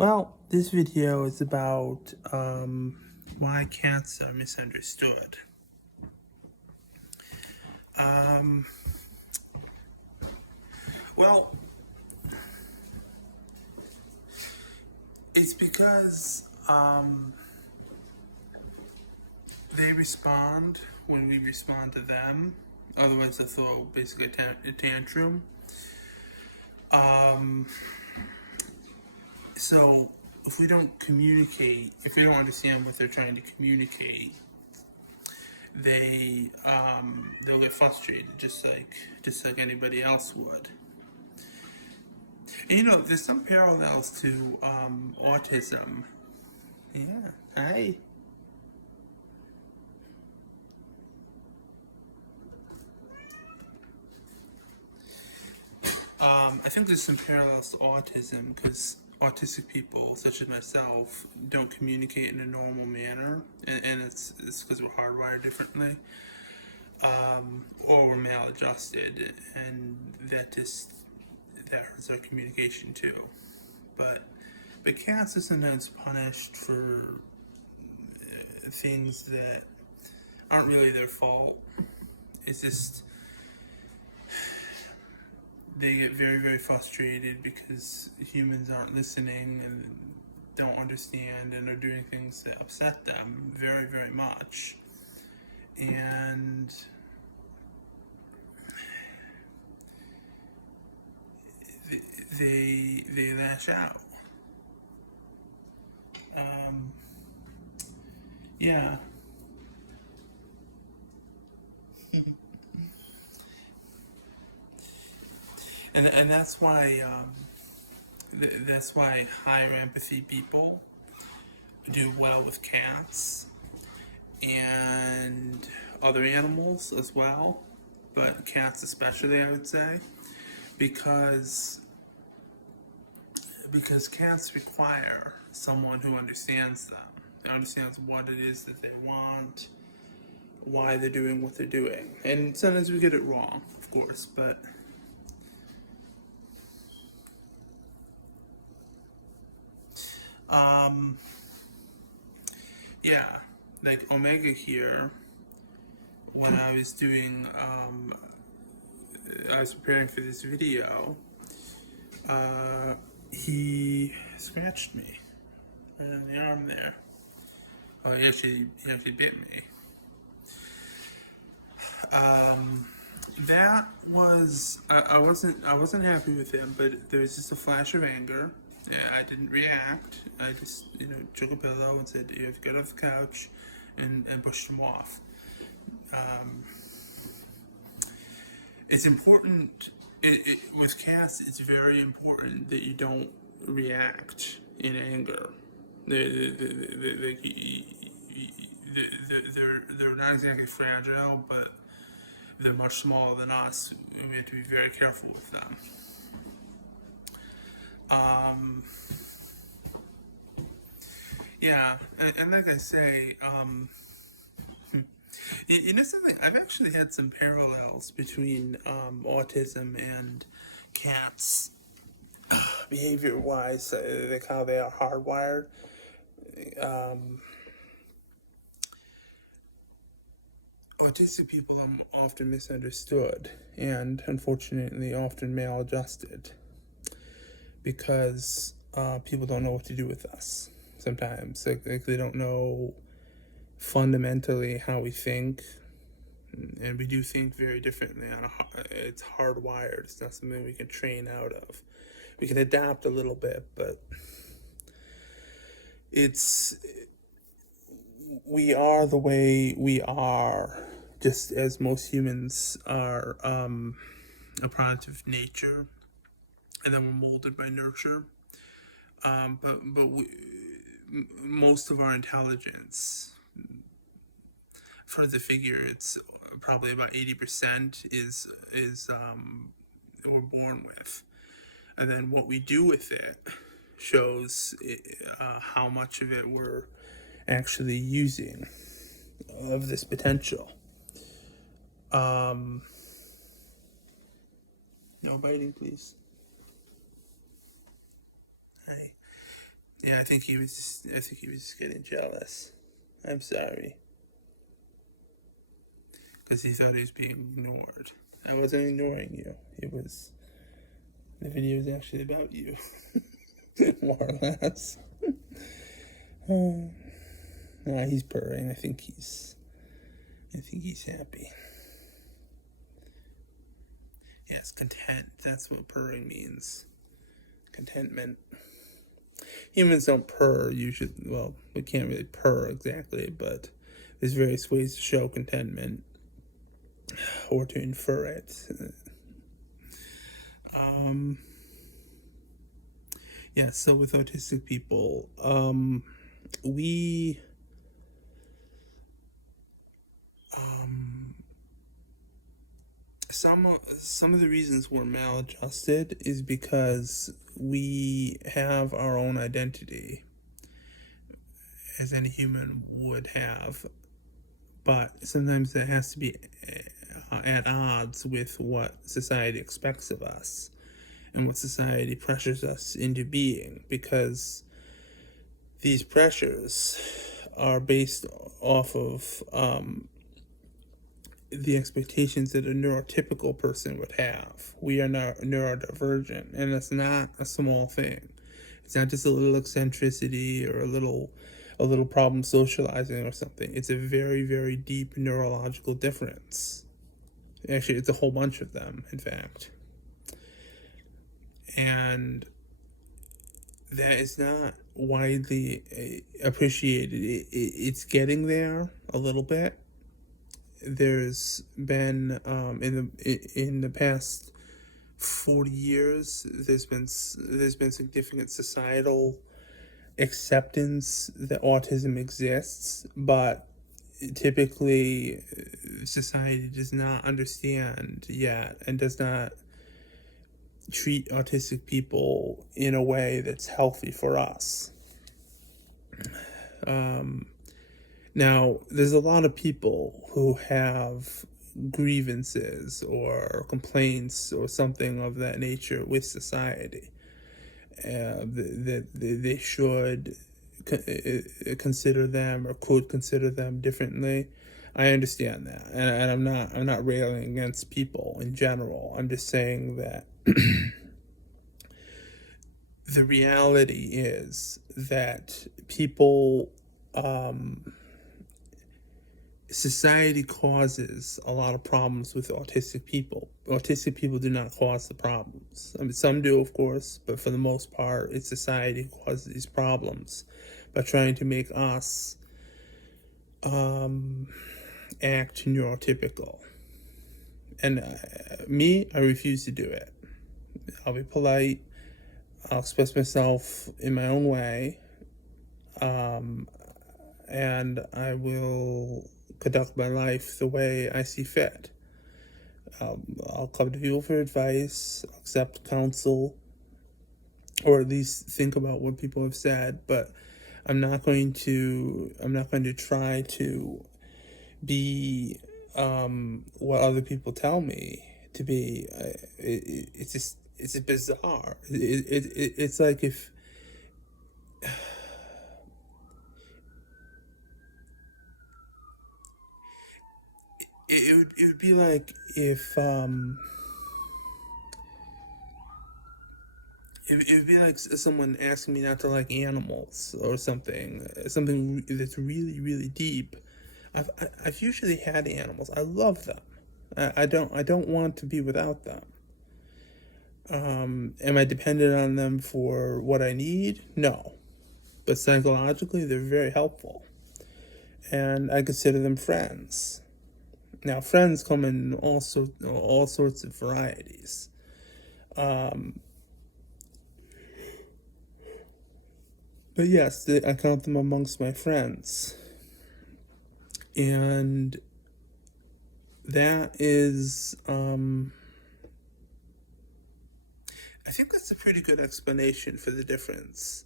Well, this video is about why cats are misunderstood. Um, well, it's because they respond when we respond to them. Otherwise, they throw basically a tantrum. So if we don't communicate, if we don't understand what they're trying to communicate, they'll get frustrated, just like anybody else would. And, there's some parallels to autism. Yeah. Hi. I think there's some parallels to autism because autistic people, such as myself, don't communicate in a normal manner, and it's because we're hardwired differently, or we're maladjusted, and that hurts our communication too. But cats are sometimes punished for things that aren't really their fault. It's just they get very, very frustrated because humans aren't listening and don't understand and are doing things that upset them very, very much. And they lash out. Yeah. And that's why higher empathy people do well with cats and other animals as well, but cats especially, I would say, because cats require someone who understands them, understands what it is that they want, why they're doing what they're doing, and sometimes we get it wrong, of course, but yeah, like Omega here, when I was doing, I was preparing for this video, he scratched me right on the arm there. Oh, he actually bit me. That was I wasn't happy with him, but there was just a flash of anger. Yeah, I didn't react. I just took a pillow and said, "You have to get off the couch," and pushed him off. It's important. With cats, it's very important that you don't react in anger. They're not exactly fragile, but they're much smaller than us, and we have to be very careful with them. Yeah, and like I say, something, I've actually had some parallels between autism and cats, behavior-wise, like how they are hardwired. Autistic people are often misunderstood and unfortunately often maladjusted because people don't know what to do with us sometimes. Like they don't know fundamentally how we think, and we do think very differently. It's hardwired. It's not something we can train out of. We can adapt a little bit, but we are the way we are, just as most humans are a product of nature, and then we're molded by nurture. But most of our intelligence, for the figure, it's probably about 80% is we're born with, and then what we do with it shows how much of it we're actually using of this potential. No biting, please. Hi. Yeah, I think he was just getting jealous. I'm sorry. Because he thought he was being ignored. I wasn't ignoring you. The video is actually about you. More or less. Nah, he's purring. I think he's happy. Yes, content. That's what purring means. Contentment. Humans don't purr usually. Well, we can't really purr exactly, but there's various ways to show contentment or to infer it. Yeah, so with autistic people, we some of the reasons we're maladjusted is because we have our own identity, as any human would have, but sometimes that has to be at odds with what society expects of us and what society pressures us into being, because these pressures are based off of the expectations that a neurotypical person would have. We are not neurodivergent, and it's not a small thing. It's not just a little eccentricity or a little problem socializing or something. It's a very, very deep neurological difference. Actually, it's a whole bunch of them, in fact. And that is not widely appreciated. It's getting there a little bit. There's been in the past 40 years, there's been significant societal acceptance that autism exists, but typically society does not understand yet and does not treat autistic people in a way that's healthy for us. Now, there's a lot of people who have grievances or complaints or something of that nature with society. That they should consider them or could consider them differently. I understand that, and I'm not railing against people in general. I'm just saying that the reality is that people, society causes a lot of problems with autistic people. Autistic people do not cause the problems. I mean, some do, of course, but for the most part, it's society who causes these problems by trying to make us act neurotypical. And I refuse to do it. I'll be polite. I'll express myself in my own way. And I will conduct my life the way I see fit. I'll come to people for advice, accept counsel, or at least think about what people have said. But I'm not going to try to be what other people tell me to be. It's just bizarre. It's like if it would be like if it would be like someone asking me not to like animals or something that's really, really deep. I've usually had animals. I love them. I don't want to be without them. Am I dependent on them for what I need? No. But psychologically, they're very helpful. And I consider them friends. Now, friends come in all sorts of varieties. But yes, I count them amongst my friends. And that is, I think that's a pretty good explanation for the difference.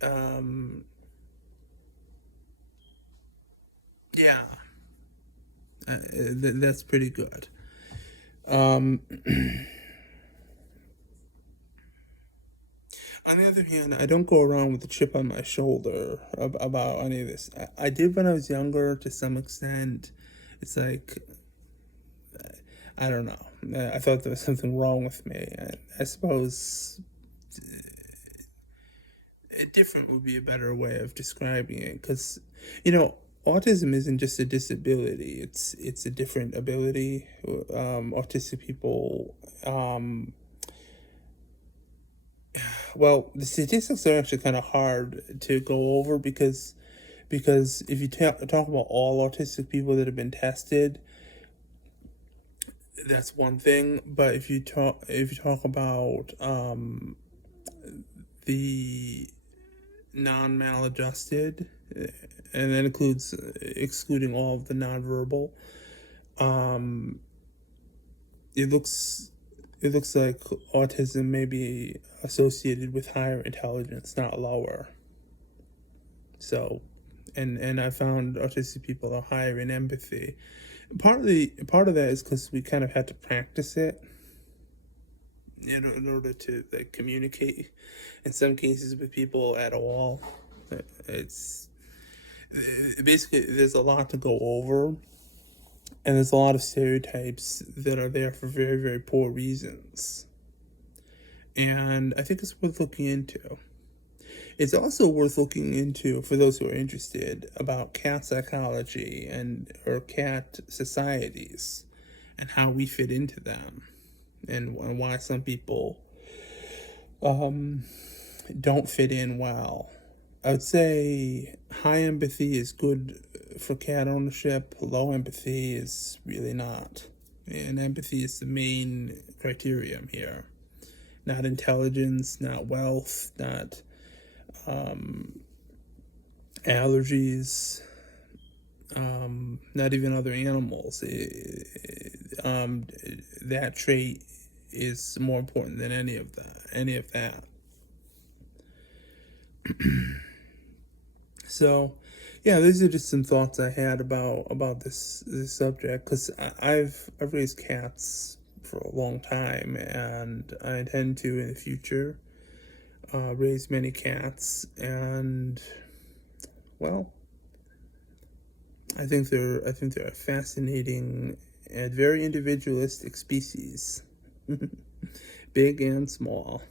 Yeah, that's pretty good. On the other hand, I don't go around with a chip on my shoulder about any of this. I did when I was younger to some extent. It's like, I don't know. I thought there was something wrong with me. I suppose different would be a better way of describing it, because autism isn't just a disability, it's a different ability. Autistic people, well, the statistics are actually kind of hard to go over, because if you talk about all autistic people that have been tested, that's one thing. But if you talk about the non-maladjusted, and that includes excluding all of the nonverbal, um, it looks like autism may be associated with higher intelligence, not lower. So, and I found autistic people are higher in empathy. Part of that is because we kind of had to practice it in order to like communicate in some cases with people at all. It's basically, there's a lot to go over, and there's a lot of stereotypes that are there for very, very poor reasons. And I think it's worth looking into. It's also worth looking into, for those who are interested, about cat psychology or cat societies and how we fit into them, and why some people don't fit in well. I would say high empathy is good for cat ownership. Low empathy is really not. And empathy is the main criterion here. Not intelligence, not wealth, not allergies, not even other animals. That trait is more important than any of that. So, yeah, these are just some thoughts I had about this subject, because I've raised cats for a long time, and I intend to in the future raise many cats, and well, I think they're a fascinating and very individualistic species, big and small.